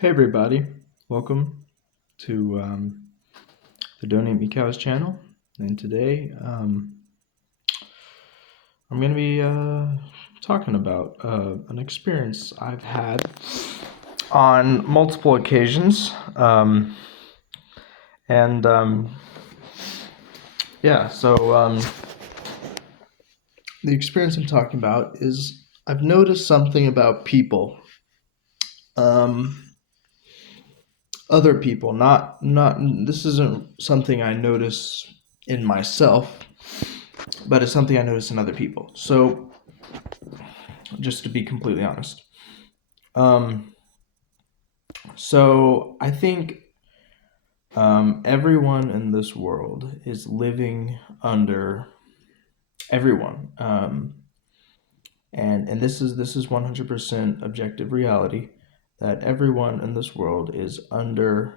Hey everybody, welcome to the Donate Me Cows channel. And today I'm going to be talking about an experience I've had on multiple occasions. And yeah, so the experience I'm talking about is I've noticed something about people. Other people, not this isn't something I notice in myself, but it's something I notice in other people. So, just to be completely honest, um, so I think everyone in this world is living under everyone, and this is 100% objective reality that everyone in this world is under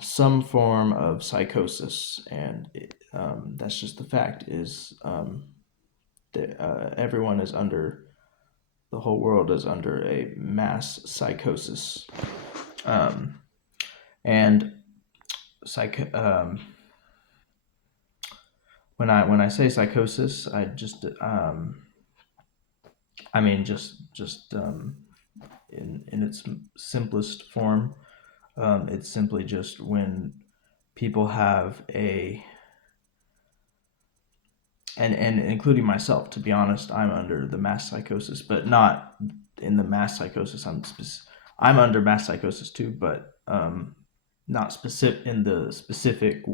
some form of psychosis, and that's just the fact. Is that everyone is under the whole world is under a mass psychosis, um, and psych. When I say psychosis, I mean just in its simplest form, it's simply just when people have and including myself. To be honest, I'm under the mass psychosis, but not in the mass psychosis. I'm under mass psychosis too, but not specific in the specific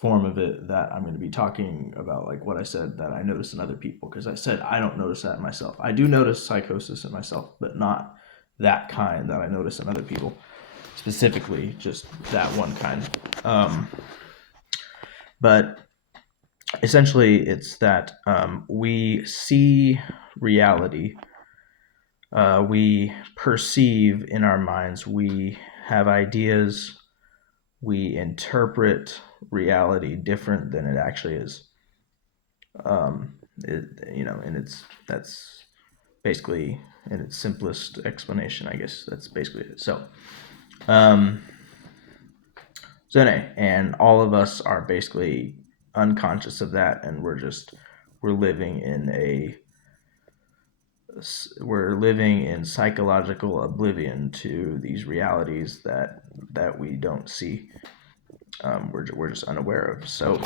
form of it that I'm going to be talking about, like what I said that I notice in other people, because I said I don't notice that in myself. I do notice psychosis in myself, but not that kind that I notice in other people. Specifically, just that one kind. But essentially, it's that we see reality, we perceive in our minds, we have ideas, we interpret reality different than it actually is. And that's basically in its simplest explanation. I guess that's basically it. Um, so anyway, and all of us are basically unconscious of that, and we're living in we're living in psychological oblivion to these realities that we don't see. We're just unaware of. So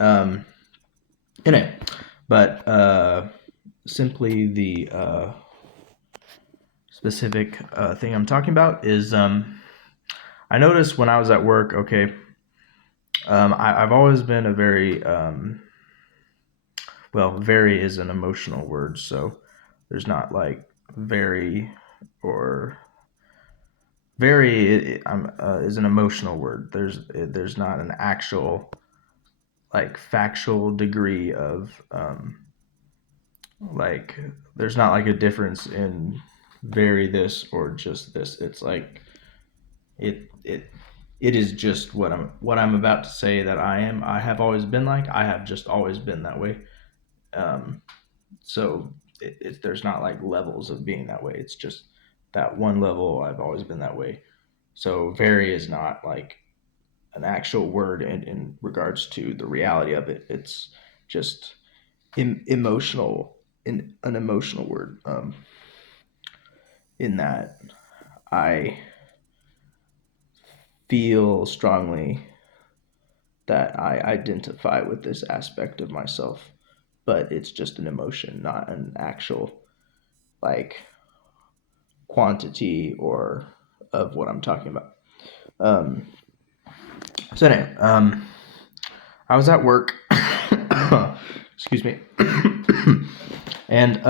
um, anyway, but simply the specific thing I'm talking about is I noticed when I was at work. Okay, I've always been a very very is an emotional word, so there's not like very or very is an emotional word. There's not an actual like factual degree of like there's not like a difference in very this or just this. It's like it it is just what I'm about to say that I am. I have always been like. I have just always been that way. Um, so there's not like levels of being that way. It's just that one level. I've always been that way. So very is not like an actual word in regards to the reality of it. It's just emotional, in an emotional word. In that I feel strongly that I identify with this aspect of myself, but it's just an emotion, not an actual like quantity or of what I'm talking about. Um, so anyway, I was at work. Excuse me. And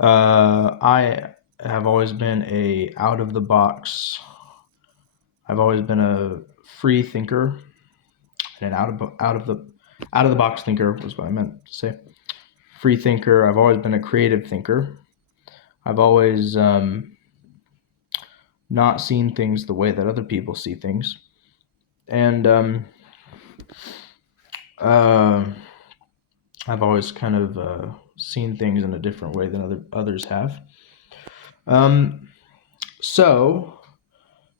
I have always been a out of the box. I've always been a free thinker and an out of the box thinker was what I meant to say. Free thinker. I've always been a creative thinker. I've always not seen things the way that other people see things, and uh, I've always kind of seen things in a different way than others have. Um, so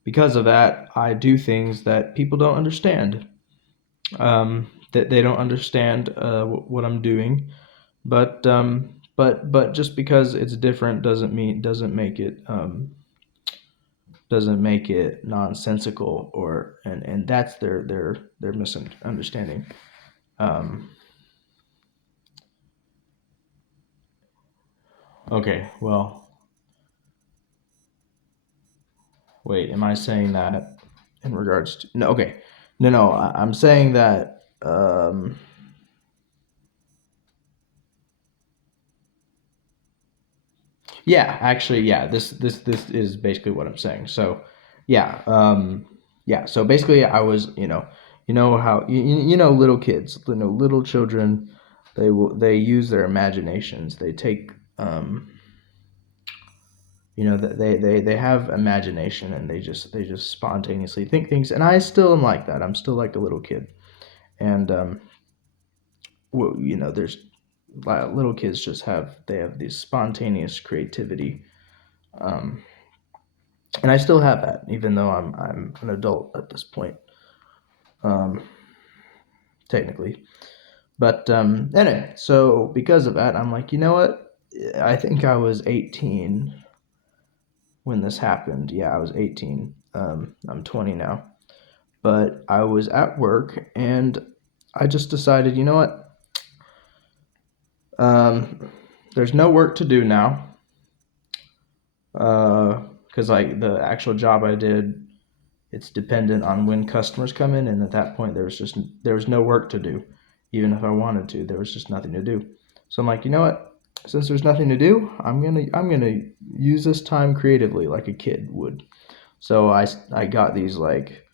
because of that, I do things that people don't understand. That they don't understand what I'm doing, but just because it's different doesn't make it nonsensical, or and that's their misunderstanding. Um, okay, well, wait, am I saying that in regards to no? Okay, no, I'm saying that. Yeah, actually, yeah. This is basically what I'm saying. So, yeah, yeah. So basically, I was, you know how you know little kids, little children, they use their imaginations. They take, they have imagination, and they just spontaneously think things. And I still am like that. I'm still like a little kid, and well, there's little kids just have this spontaneous creativity. Um, and I still have that, even though I'm an adult at this point, um, technically. But anyway, so because of that, I'm like, you know what? I think I was 18 when this happened. Yeah, I was 18. I'm 20 now, but I was at work and I just decided, you know what? There's no work to do now, because like the actual job I did, it's dependent on when customers come in, and at that point there was no work to do. Even if I wanted to, there was just nothing to do. So I'm like, you know what? Since there's nothing to do, I'm gonna use this time creatively like a kid would. So I got these like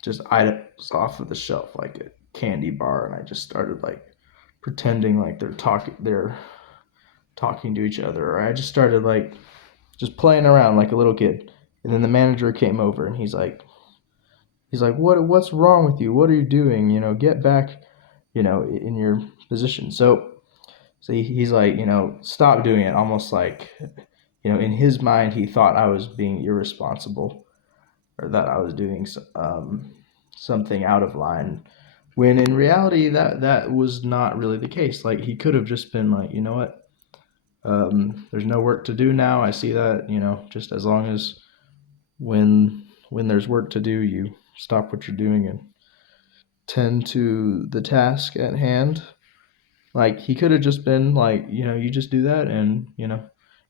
just items off of the shelf, like a candy bar, and I just started like pretending like they're talking to each other, or I just started like just playing around like a little kid. And then the manager came over and he's like, what's wrong with you? What are you doing? Get back, in your position. So he's like, stop doing it. Almost like, in his mind, he thought I was being irresponsible, or that I was doing something out of line. When in reality, that was not really the case. Like he could have just been like, you know what? There's no work to do now. I see that. Just as long as when there's work to do, you stop what you're doing and tend to the task at hand. Like he could have just been like, you just do that, and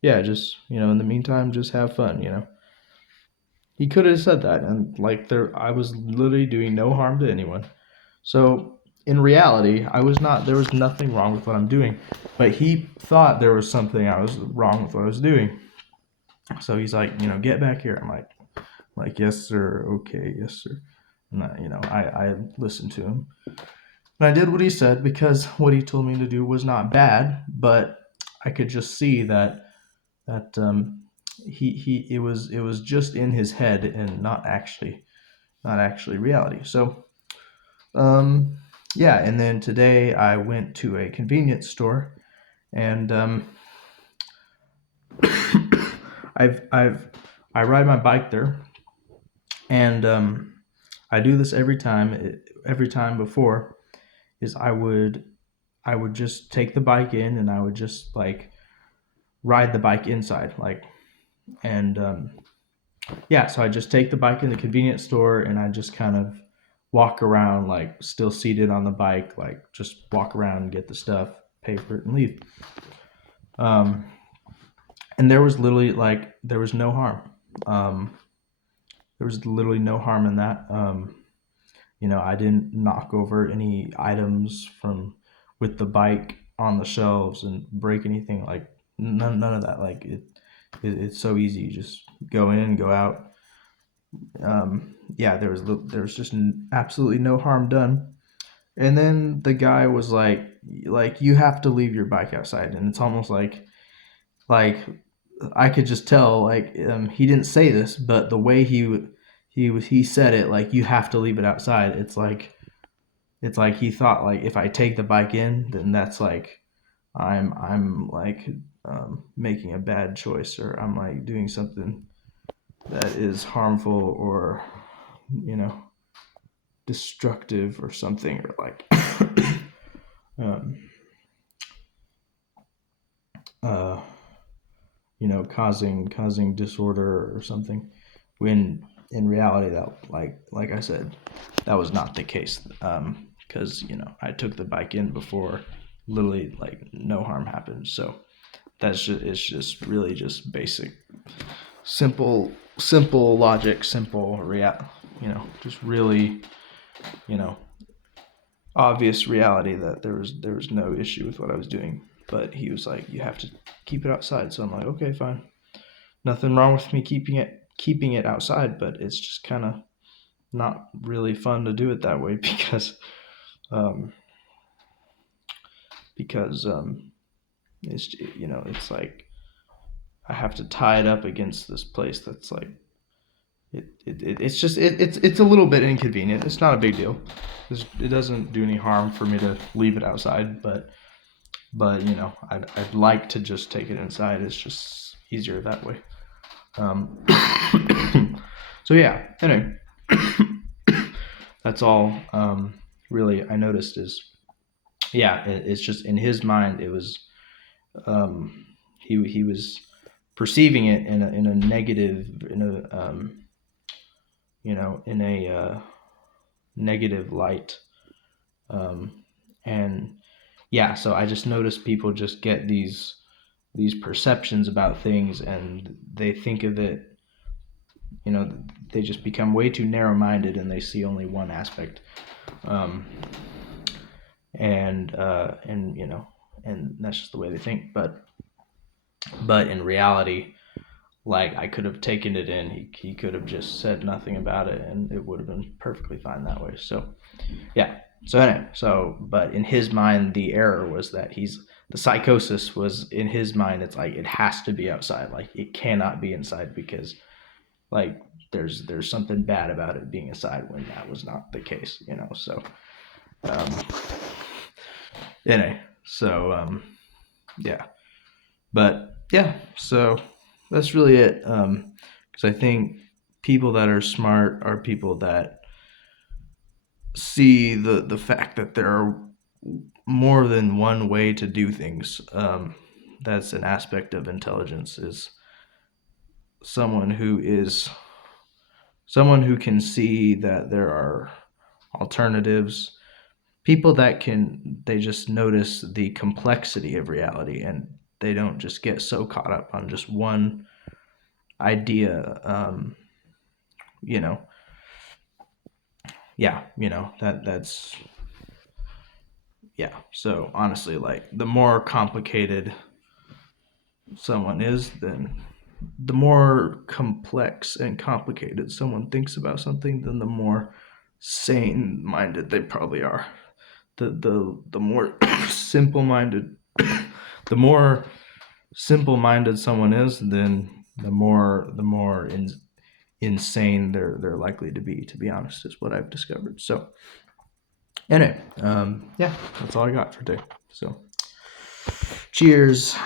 yeah, just in the meantime, just have fun. He could have said that, and like I was literally doing no harm to anyone. So in reality, I was not. There was nothing wrong with what I'm doing, but he thought there was something I was wrong with what I was doing. So he's like, get back here. I'm like, yes sir, okay, yes sir. And I listened to him. And I did what he said because what he told me to do was not bad, but I could just see that he it was just in his head and not actually reality. So um, yeah, and then today I went to a convenience store, and I've I ride my bike there, and I do this every time. Every time before is I would just take the bike in, and I would just like ride the bike inside, like, and yeah. So I just take the bike in the convenience store, and I just kind of walk around, like still seated on the bike, like just walk around and get the stuff, pay for it, and leave. Um, and there was no harm. Um, there was literally no harm in that. I didn't knock over any items from with the bike on the shelves and break anything. Like none of that. Like it's so easy. You just go in, go out. Yeah, there was just absolutely no harm done. And then the guy was like you have to leave your bike outside, and it's almost like I could just tell, like, he didn't say this, but the way he said it, like, you have to leave it outside. it's like he thought like if I take the bike in, then that's like I'm like making a bad choice, or I'm like doing something that is harmful or you know destructive or something, or like um, uh, causing disorder or something, when in reality that like I said, that was not the case, because I took the bike in before literally like no harm happened. So it's just really just basic simple logic, simple just really you know obvious reality that there was no issue with what I was doing. But he was like, you have to keep it outside. So I'm like, okay, fine. Nothing wrong with me keeping it outside, but it's just kind of not really fun to do it that way um, because it's like I have to tie it up against this place that's like it's a little bit inconvenient. It's not a big deal. It doesn't do any harm for me to leave it outside, but I'd like to just take it inside. It's just easier that way. Um, so yeah. Anyway, that's all. Really, I noticed is it's just in his mind. It was he was perceiving it in a negative in a negative light, and yeah. So I just noticed people just get these perceptions about things, and they think of it. They just become way too narrow-minded, and they see only one aspect, um, and that's just the way they think. But in reality, like I could have taken it in. He could have just said nothing about it, and it would have been perfectly fine that way. So yeah. So anyway, but in his mind, the error was that the psychosis was in his mind. It's like it has to be outside. Like it cannot be inside because like there's something bad about it being inside when that was not the case. So um, anyway, so yeah, but yeah, so that's really it. Because I think people that are smart are people that see the fact that there are more than one way to do things. That's an aspect of intelligence, is someone who is someone who can see that there are alternatives. People that they just notice the complexity of reality, and they don't just get so caught up on just one idea. You know, yeah, that's yeah. So honestly, like the more complicated someone is, then the more complex and complicated someone thinks about something, then the more sane minded they probably are. The more simple minded the more simple minded someone is, then the more insane they're likely to be honest, is what I've discovered. So anyway, yeah, that's all I got for today. So cheers.